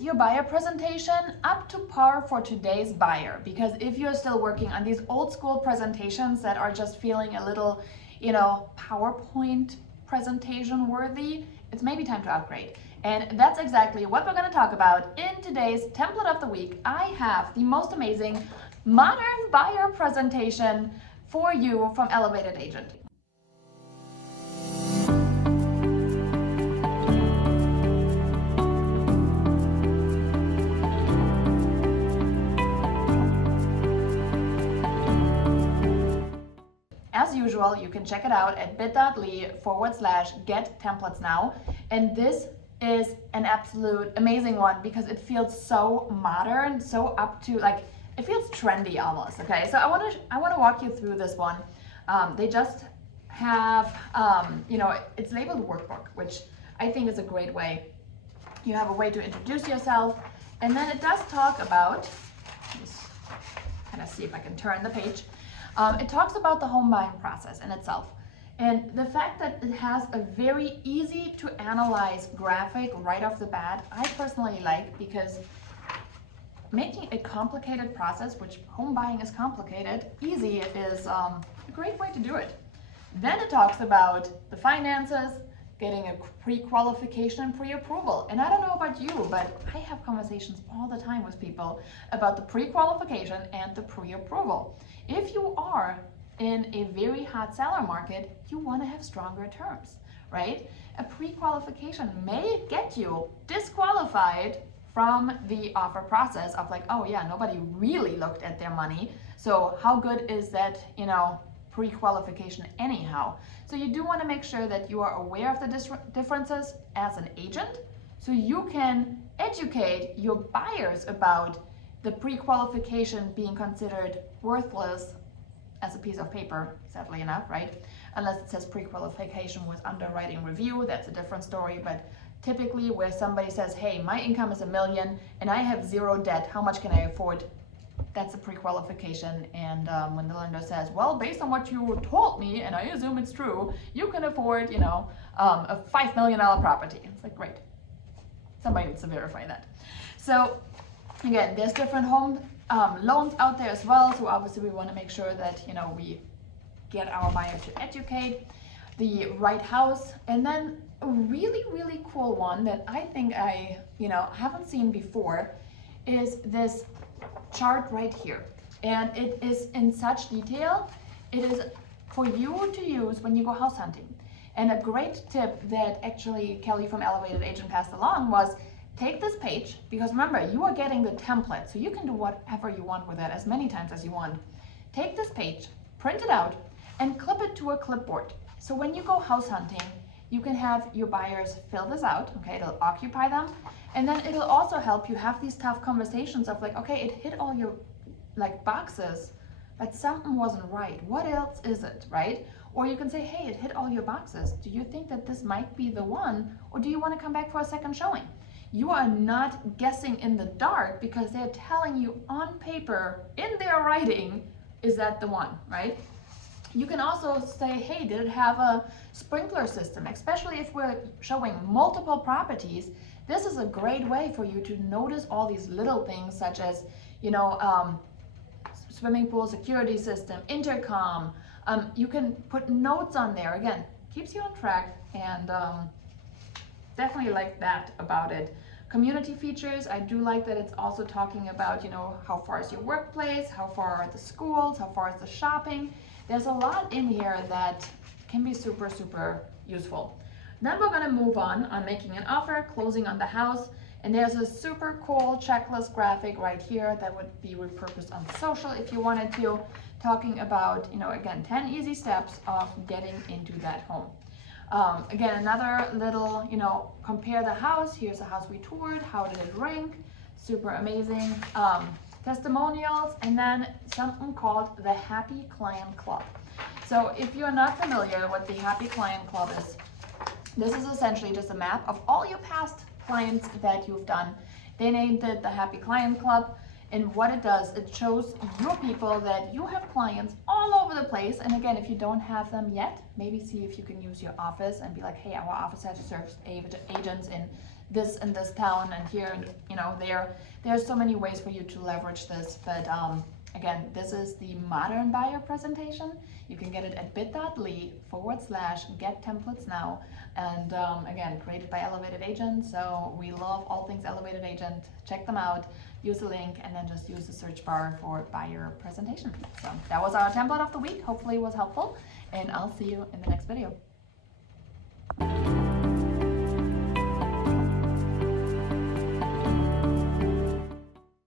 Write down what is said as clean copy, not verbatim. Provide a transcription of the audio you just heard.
is your buyer presentation up to par for today's buyer? Because if you're still working on these old school presentations that are just feeling a little, PowerPoint presentation worthy, it's maybe time to upgrade. And that's exactly what we're going to talk about in today's template of the week. I have the most amazing modern buyer presentation for you from Elevated Agent. As usual, you can check it out at bit.ly/get-templates-now. And this is an absolute amazing one because it feels so modern, so up to, it feels trendy almost, okay? So I want to walk you through this one. They just have, it's labeled Workbook, which I think is a great way. You have a way to introduce yourself, and then it does talk about, just kind of see if I can turn the page. It talks about the home buying process in itself. And the fact that it has a very easy to analyze graphic right off the bat, I personally like, because making a complicated process, which home buying is complicated, easy is a great way to do it. Then it talks about the finances, getting a pre-qualification and pre-approval. And I don't know about you, but I have conversations all the time with people about the pre-qualification and the pre-approval. If you are in a very hot seller market, you want to have stronger terms, right? A pre-qualification may get you disqualified from the offer process of oh yeah, nobody really looked at their money. So how good is that, pre-qualification anyhow? So you do want to make sure that you are aware of the differences as an agent, so you can educate your buyers about the pre-qualification being considered worthless as a piece of paper, sadly enough, right? Unless it says pre-qualification with underwriting review, that's a different story. But typically where somebody says, hey, my income is $1 million and I have zero debt, how much can I afford? That's a pre-qualification. And when the lender says, well, based on what you told me, and I assume it's true, you can afford, a $5 million property. It's great. Somebody needs to verify that. So again, there's different home loans out there as well. So obviously we want to make sure that, we get our buyer to educate the right house. And then a really, really cool one that I think I, haven't seen before is this chart right here. And it is in such detail. It is for you to use when you go house hunting. And a great tip that actually Kelly from Elevated Agent passed along was, take this page, because remember, you are getting the template, so you can do whatever you want with it as many times as you want. Take this page, print it out, and clip it to a clipboard. So when you go house hunting, you can have your buyers fill this out, okay? It'll occupy them, and then it'll also help you have these tough conversations of okay, it hit all your boxes, but something wasn't right. What else is it, right? Or you can say, hey, it hit all your boxes. Do you think that this might be the one, or do you want to come back for a second showing? You are not guessing in the dark because they're telling you on paper, in their writing, is that the one, right? You can also say, hey, did it have a sprinkler system? Especially if we're showing multiple properties, this is a great way for you to notice all these little things such as, swimming pool security system, intercom. You can put notes on there. Again, keeps you on track, and definitely like that about it. Community features, I do like that it's also talking about, how far is your workplace, how far are the schools, how far is the shopping. There's a lot in here that can be super, super useful. Then we're gonna move on making an offer, closing on the house, and there's a super cool checklist graphic right here that would be repurposed on social if you wanted to, talking about, again, 10 easy steps of getting into that home. Again, another little, compare the house. Here's a house we toured. How did it rank? Super amazing. Testimonials, and then something called the Happy Client Club. So if you're not familiar with the Happy Client Club is, this is essentially just a map of all your past clients that you've done. They named it the Happy Client Club. And what it does, it shows your people that you have clients all over the place. And again, if you don't have them yet, maybe see if you can use your office and be like, hey, our office has served agents in this in this town and here, and you know, there's so many ways for you to leverage this. But again, this is the modern buyer presentation. You can get it at bit.ly/get templates now. And again, created by Elevated Agent. So we love all things Elevated Agent. Check them out, use the link, and then just use the search bar for buyer presentation. So that was our template of the week. Hopefully it was helpful, and I'll see you in the next video.